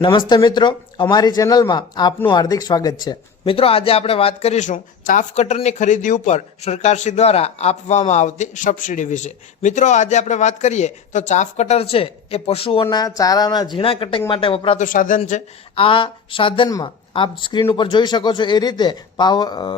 નમસ્તે મિત્રો, અમારી ચેનલમાં આપનું હાર્દિક સ્વાગત છે. મિત્રો, આજે આપણે વાત કરીશું ચાફ કટરની ખરીદી ઉપર સરકારશ્રી દ્વારા આપવામાં આવતી સબસિડી વિશે. મિત્રો, આજે આપણે વાત કરીએ તો ચાફ કટર છે એ પશુઓના ચારાના ઝીણા કટિંગ માટે વપરાતું સાધન છે. આ સાધનમાં આપ સ્ક્રીન ઉપર જોઈ શકો છો એ રીતે પાવ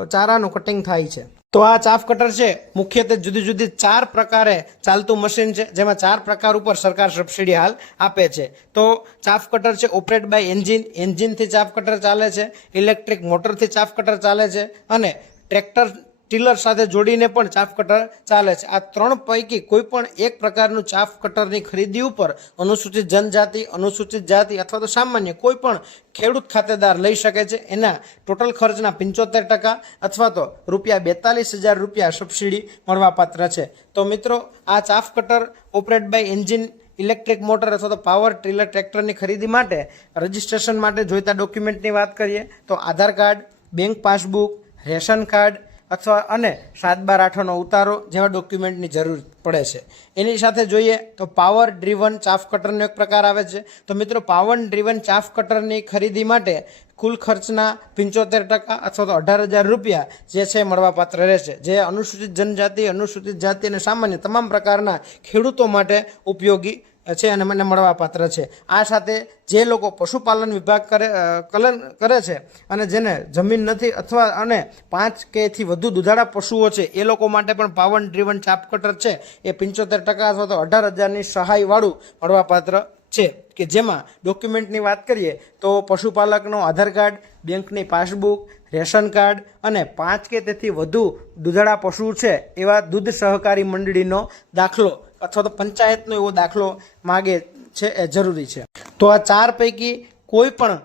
ચારાનું કટિંગ થાય છે. તો આ ચાફ કટર છે. મુખ્યત્વે જુદી જુદી ચાર પ્રકારે ચાલતું મશીન છે, જેમાં ચાર પ્રકાર ઉપર સરકાર સબસિડી હાલ આપે છે. તો ચાફ કટર છે, ઓપરેટ બાય એન્જિન. એન્જિનથી ચાફ કટર ચાલે છે, ઇલેક્ટ્રિક મોટરથી ચાફ કટર ચાલે છે અને ટ્રેક્ટર ટીલર સાથે જોડીને પણ ચાફ કટર ચાલે છે. આ ત્રણ પૈકી કોઈ પણ એક પ્રકારનું ચાફ કટરની ખરીદી ઉપર અનુસૂચિત જનજાતિ, અનુસૂચિત જાતિ અથવા તો સામાન્ય કોઈ પણ ખેડૂત ખાતેદાર લઈ શકે છે. એના ટોટલ ખર્ચના પંચોતેર ટકા અથવા તો રૂપિયા બેતાલીસ હજાર રૂપિયા સબસિડી મળવાપાત્ર છે. તો મિત્રો, આ chaff cutter operate by engine, electric motor અથવા તો પાવર ટ્રીલર ટ્રેક્ટરની ખરીદી માટે રજિસ્ટ્રેશન માટે જોઈતા ડોક્યુમેન્ટની વાત કરીએ તો Aadhaar card, bank passbook, ration card અથવા અને સાત બાર આઠનો ઉતારો જેવા ડોક્યુમેન્ટની જરૂર પડે છે. એની સાથે જોઈએ તો પાવર ડ્રીવન ચાફ કટરનો એક પ્રકાર આવે છે. તો મિત્રો પાવર ડ્રીવન ચાફ કટરની ખરીદી માટે કુલ ખર્ચના પંચોતેર ટકા અથવા તો અઢાર હજાર રૂપિયા જે છે મળવાપાત્ર રહેશે. જે અનુસૂચિત જનજાતિ, અનુસૂચિત જાતિ અને સામાન્ય તમામ પ્રકારના ખેડૂતો માટે ઉપયોગી છે અને મને મળવાપાત્ર છે. આ સાથે જે લોકો પશુપાલન વિભાગ કરે કલન, કરે છે અને જેને જમીન નથી અથવા અને પાંચ કેથી વધુ દુધાળા પશુઓ છે, એ લોકો માટે પણ પાવન ડ્રીવન ચાપ કટર છે, એ પંચોતેર ટકા અથવા તો અઢાર હજારની સહાયવાળું મળવાપાત્ર છે. કે જેમાં ડોક્યુમેન્ટની વાત કરીએ તો પશુપાલકનો આધાર કાર્ડ, બેંકની પાસબુક, રેશન કાર્ડ અને પાંચ કે તેથી વધુ દુધાળા પશુ છે, એવા દૂધ સહકારી મંડળીનો દાખલો અથવા તો પંચાયતનો એવો દાખલો માગે છે એ જરૂરી છે. તો આ ચાર પૈકી કોઈ પણ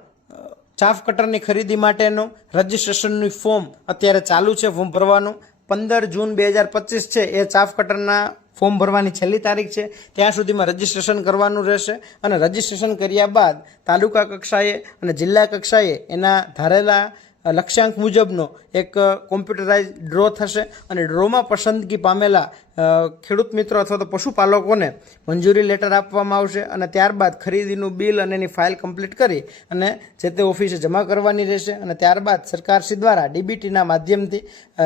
ચાફ કટરની ખરીદી માટેનું રજિસ્ટ્રેશનનું ફોર્મ અત્યારે ચાલુ છે ફોર્મ ભરવાનું. પંદર જૂન બે હજાર પચીસ છે, એ ચાફ કટરના ફોર્મ ભરવાની છેલ્લી તારીખ છે. ત્યાં સુધીમાં રજિસ્ટ્રેશન કરવાનું રહેશે અને રજિસ્ટ્રેશન કર્યા બાદ તાલુકા કક્ષાએ અને જિલ્લા કક્ષાએ એના ધારેલા લક્ષ્યાંક મુજબનો એક કોમ્પ્યુટરાઇઝ ડ્રો થશે અને ડ્રોમાં પસંદગી પામેલા ખેડૂત મિત્રો અથવા તો પશુપાલકોને મંજૂરી લેટર આપવામાં આવશે અને ત્યારબાદ ખરીદીનું બિલ અને એની ફાઇલ કમ્પ્લીટ કરી અને જે તે ઓફિસે જમા કરવાની રહેશે અને ત્યારબાદ સરકારશ્રી દ્વારા ડીબીટીના માધ્યમથી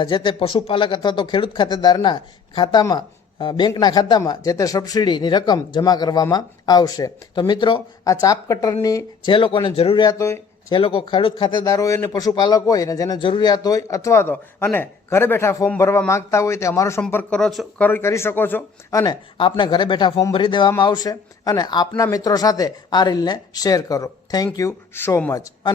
જે તે પશુપાલક અથવા તો ખેડૂત ખાતેદારના ખાતામાં બેંકના ખાતામાં જે તે સબસિડીની રકમ જમા કરવામાં આવશે. તો મિત્રો, આ ચાપ કટરની જે લોકોને જરૂરિયાત હોય જે લોકો ખેડૂત ખાતેદાર હોય અને પશુપાલક હોય અને જેને જરૂરિયાત હોય અથવા તો અને ઘરે બેઠા ફોર્મ ભરવા માંગતા હોય, તે અમારો સંપર્ક કરો છો, કરો, કરી શકો છો. અને આપને ઘરે બેઠા ફોર્મ ભરી દેવામાં આવશે. અને આપના મિત્રો સાથે આ રીલને શેર કરો. Thank you so much